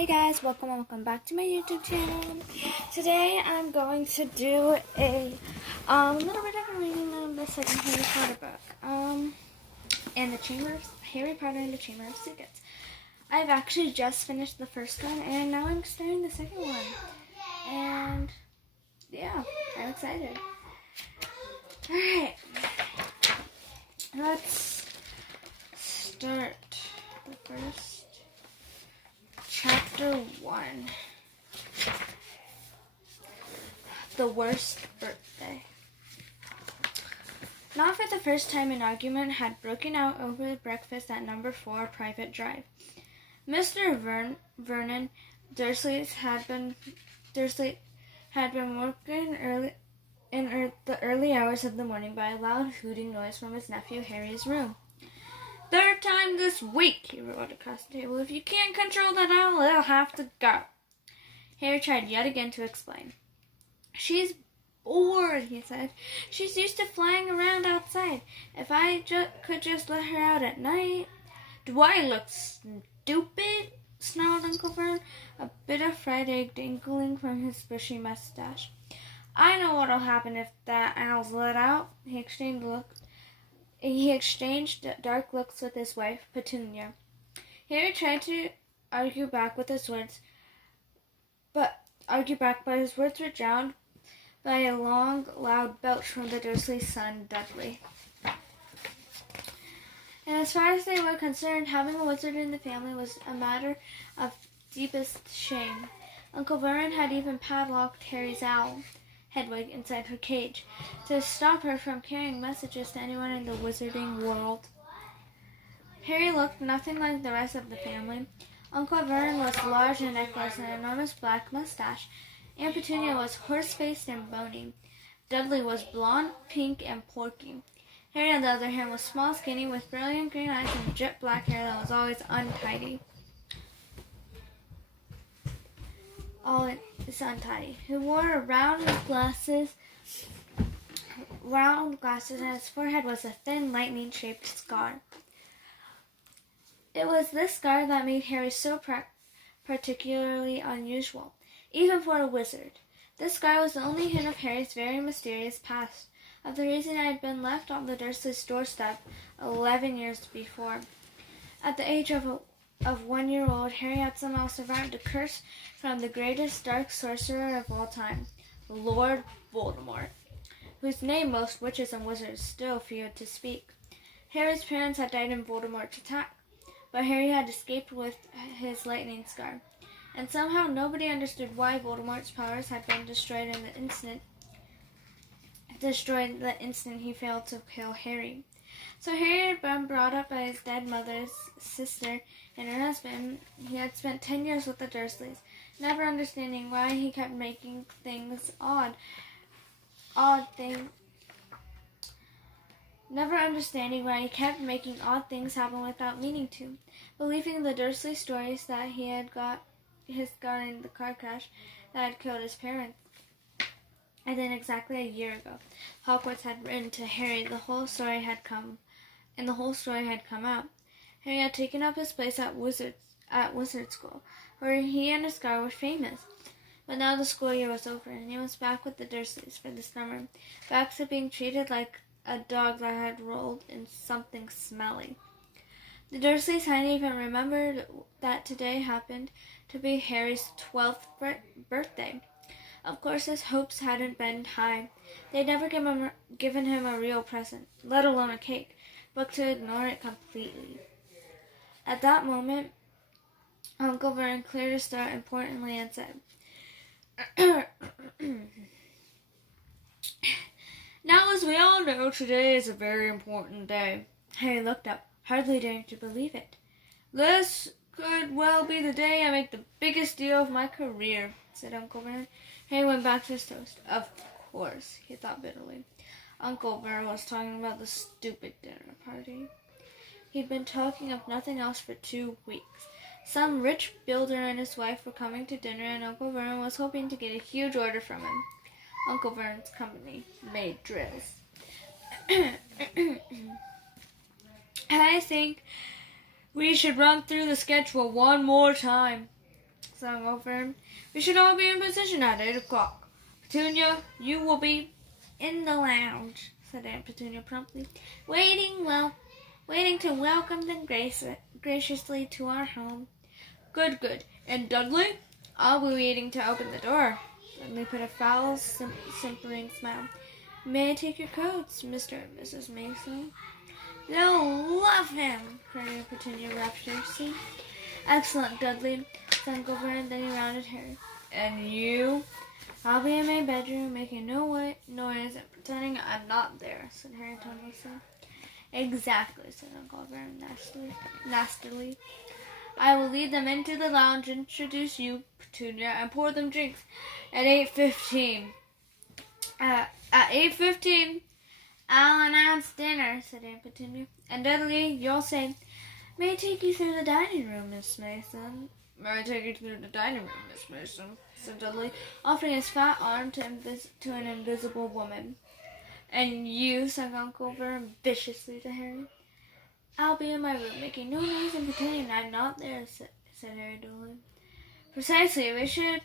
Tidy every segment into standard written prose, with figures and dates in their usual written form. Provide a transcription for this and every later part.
Hey guys, welcome back to my YouTube channel. Today I'm going to do a little bit of a reading of the second Harry Potter book. And Harry Potter and the Chamber of Secrets. I've actually just finished the first one and now I'm starting the second one. And yeah, I'm excited. Alright. Let's start the first. Chapter 1. The Worst Birthday. Not for the first time an argument had broken out over breakfast at number 4 Private Drive. Mr. Vernon Dursley had been woken in the early hours of the morning by a loud hooting noise from his nephew Harry's room. "Third time this week," he roared across the table. "If you can't control that owl, it'll have to go." Harry tried yet again to explain. "She's bored," he said. "She's used to flying around outside. If I could just let her out at night." "Do I look stupid?" snarled Uncle Vern, a bit of fried egg dangling from his bushy mustache. "I know what'll happen if that owl's let out." He exchanged dark looks with his wife, Petunia. Harry tried to argue back, but his words were drowned by a long, loud belch from the Dursley son, Dudley. And as far as they were concerned, having a wizard in the family was a matter of deepest shame. Uncle Vernon had even padlocked Harry's owl, Hedwig, inside her cage, to stop her from carrying messages to anyone in the wizarding world. Harry looked nothing like the rest of the family. Uncle Vernon was large and neck with an enormous black mustache. Aunt Petunia was horse-faced and bony. Dudley was blonde, pink, and porky. Harry, on the other hand, was small, skinny, with brilliant green eyes and jet black hair that was always untidy. He wore round glasses, and his forehead was a thin, lightning-shaped scar. It was this scar that made Harry so particularly unusual, even for a wizard. This scar was the only hint of Harry's very mysterious past, of the reason it had been left on the Dursleys' doorstep 11 years before. At the age of 1 year old, Harry had somehow survived a curse from the greatest dark sorcerer of all time, Lord Voldemort, whose name most witches and wizards still feared to speak. Harry's parents had died in Voldemort's attack, but Harry had escaped with his lightning scar, and somehow nobody understood why Voldemort's powers had been destroyed the instant he failed to kill Harry. So Harry had been brought up by his dead mother's sister and her husband. He had spent 10 years with the Dursleys, never understanding why he kept making things odd things happen without meaning to, believing the Dursley stories that he had got in the car crash that had killed his parents. And then exactly a year ago, Hogwarts had written to Harry the whole story had come out. Harry had taken up his place at Wizard School, where he and his scar were famous. But now the school year was over, and he was back with the Dursleys for the summer, back to being treated like a dog that had rolled in something smelly. The Dursleys hadn't even remembered that today happened to be Harry's 12th birthday. Of course, his hopes hadn't been high. They'd never given him a real present, let alone a cake, but to ignore it completely. At that moment, Uncle Vernon cleared his throat importantly and said, "Now, as we all know, today is a very important day." Harry looked up, hardly daring to believe it. "This could well be the day I make the biggest deal of my career," said Uncle Vernon. Harry went back to his toast. Of course, he thought bitterly. Uncle Vernon was talking about the stupid dinner party. He'd been talking of nothing else for 2 weeks. Some rich builder and his wife were coming to dinner, and Uncle Vernon was hoping to get a huge order from him. Uncle Vernon's company made drills. "I think we should run through the schedule one more time," sung over him. We should all be in position at 8 o'clock. Petunia, you will be in the lounge, said Aunt Petunia promptly, waiting to welcome them graciously to our home. Good, good. And Dudley? I'll be waiting to open the door. Dudley put a foul, simpering smile. May I take your coats, Mr. and Mrs. Mason? They'll love him, cried Petunia rapturously. Excellent, Dudley, sung over, and then he rounded Harry. And you? I'll be in my bedroom, making no noise and pretending I'm not there, said Harry tonelessly. Exactly, said Uncle Vernon nastily. I will lead them into the lounge, introduce you, Petunia, and pour them drinks at 8:15. At 8:15, I'll announce dinner, said Aunt Petunia. And Dudley, you'll say, may I take you through the dining room, Miss Mason? May I take you through the dining room, Miss Mason? Said Dudley, offering his fat arm to an invisible woman. And you, said Uncle Vernon viciously to Harry. I'll be in my room, making no noise and pretending I'm not there, said Harry dully. Precisely. We should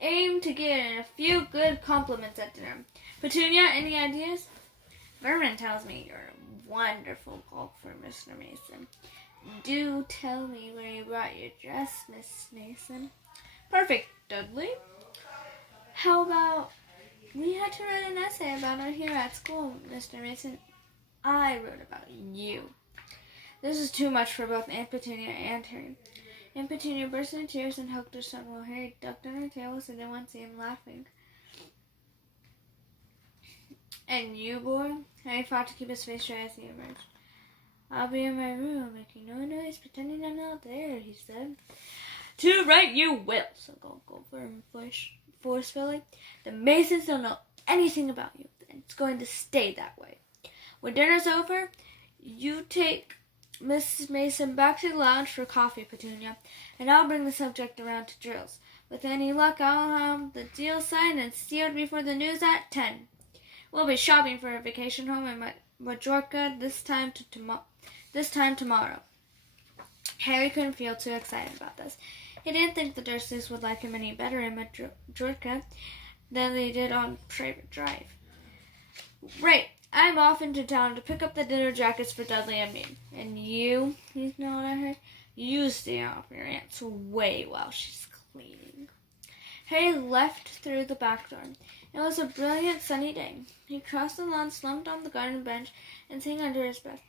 aim to get in a few good compliments at dinner. Petunia, any ideas? Vernon tells me you're a wonderful golfer, Mr. Mason. Do tell me where you brought your dress, Miss Mason. Perfect, Dudley. How about we had to write an essay about our hero at school, Mr. Mason. I wrote about you. This is too much for both Aunt Petunia and Harry. Aunt Petunia burst into tears and hugged her son while Harry ducked in her tail so they wouldn't see him laughing. And you, boy? Harry fought to keep his face dry as he emerged. I'll be in my room, making no noise, pretending I'm not there, he said. Too right you will, said Uncle Vernon forcefully. The Masons don't know anything about you, and it's going to stay that way. When dinner's over, you take Mrs. Mason back to the lounge for coffee, Petunia, and I'll bring the subject around to drills. With any luck, I'll have the deal signed and sealed before the news at 10. We'll be shopping for a vacation home in Majorca this time tomorrow. Harry couldn't feel too excited about this. He didn't think the Dursleys would like him any better in Majorca than they did on Private Drive. Right. I'm off into town to pick up the dinner jackets for Dudley and me. And you, he snarled at her, you stay off your aunt's way while she's cleaning. Harry left through the back door. It was a brilliant sunny day. He crossed the lawn, slumped on the garden bench, and sang under his breath,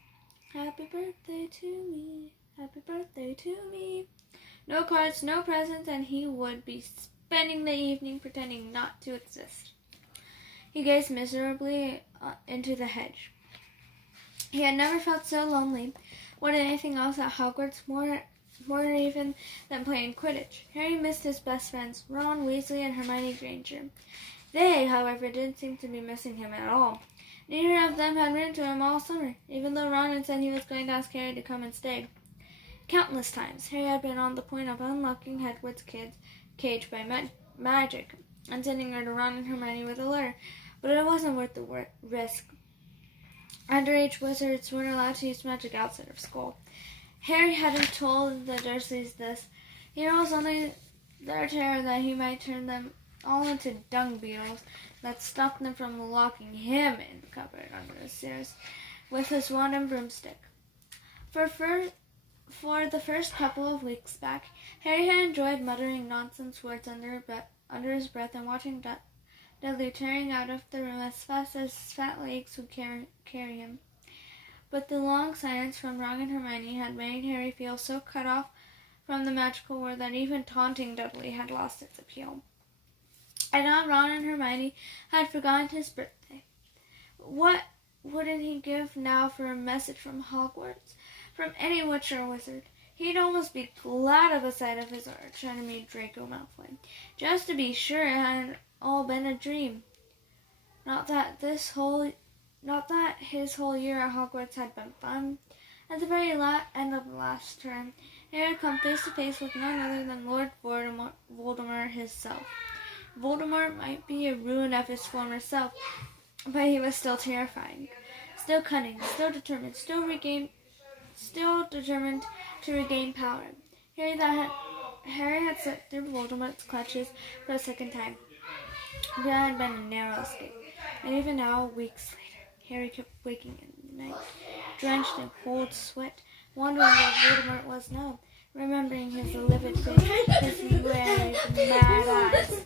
Happy birthday to me, happy birthday to me. No cards, no presents, and he would be spending the evening pretending not to exist. He gazed miserably into the hedge. He had never felt so lonely. What anything else at Hogwarts more even than playing Quidditch. Harry missed his best friends, Ron Weasley and Hermione Granger. They, however, didn't seem to be missing him at all. Neither of them had written to him all summer, even though Ron had said he was going to ask Harry to come and stay. Countless times, Harry had been on the point of unlocking Hedwig's cage by magic and sending her to Ron and Hermione with a letter, but it wasn't worth the risk. Underage wizards weren't allowed to use magic outside of school. Harry hadn't told the Dursleys this. He was only their terror that he might turn them all into dung beetles that stopped them from locking him in the cupboard under the stairs with his wand and broomstick. For the first couple of weeks back, Harry had enjoyed muttering nonsense words under his breath and watching Dudley tearing out of the room as fast as his fat legs would carry him. But the long silence from Ron and Hermione had made Harry feel so cut off from the magical world that even taunting Dudley had lost its appeal. And now Ron and Hermione had forgotten his birthday. What wouldn't he give now for a message from Hogwarts, from any witch or wizard? He'd almost be glad of a sight of his arch enemy Draco Malfoy, just to be sure it hadn't all been a dream. Not that his whole year at Hogwarts had been fun. At the very end of the last term, he had come face to face with none other than Lord Voldemort himself. Voldemort might be a ruin of his former self, but he was still terrifying, still cunning, still determined to regain power. Harry had slipped through Voldemort's clutches for a second time. But it had been a narrow escape, and even now, weeks later, Harry kept waking in the night, drenched in cold sweat, wondering where Voldemort was now, remembering his livid face, his red, mad eyes.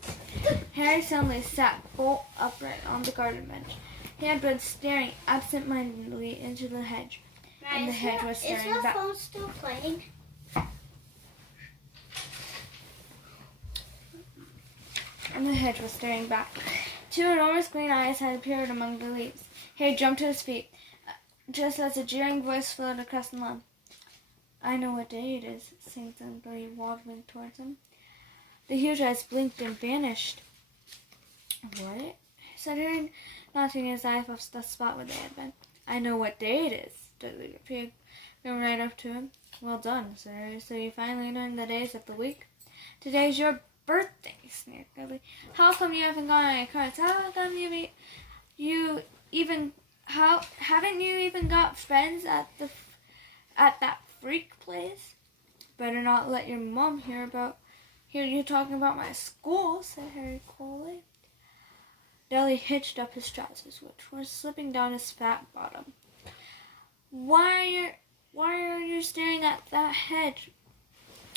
Harry suddenly sat bolt upright on the garden bench. He had been staring absent-mindedly into the hedge, and the hedge was staring back. Is the phone still playing? And the hedge was staring back. Two enormous green eyes had appeared among the leaves. Harry jumped to his feet, just as a jeering voice floated across the lawn. "I know what day it is," sang somebody waddling towards him. The huge eyes blinked and vanished. "What?" said Harry, knocking his eyes off the spot where they had been. "I know what day it is," Dudley repeated, going right up to him. "Well done," said Harry. "So you finally learned the days of the week?" "Today's your birthday," sneered Dudley. "How come you haven't gone on your cards? How come haven't you even got friends at that freak place?" "Better not let your mom hear you talking about my school," said Harry coolly. Dudley hitched up his trousers, which were slipping down his fat bottom. Why are you staring at that hedge?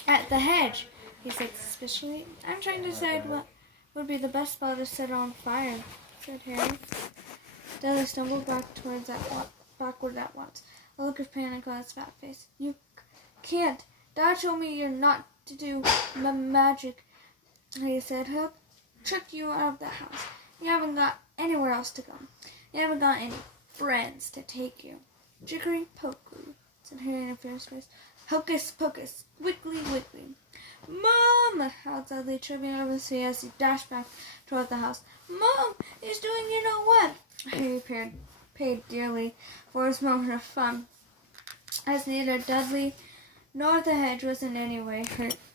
At the hedge?" he said suspiciously. "I'm trying to decide what would be the best spot to set on fire," said Harry. Dudley stumbled backward at once, a look of panic on his fat face. "You can't. Dad told me you're not to do magic," he said. "He'll trick you out of the house. You haven't got anywhere else to go. You haven't got any friends to take you." "Jickery pokery," said Harry in a fierce voice. "Hocus pocus, wiggly wiggly." "Mom!" howled Dudley, tripping over his feet as he dashed back toward the house. "Mom, he's doing you know what?" Harry paid dearly for his moment of fun, as neither Dudley nor the hedge was in any way hurt.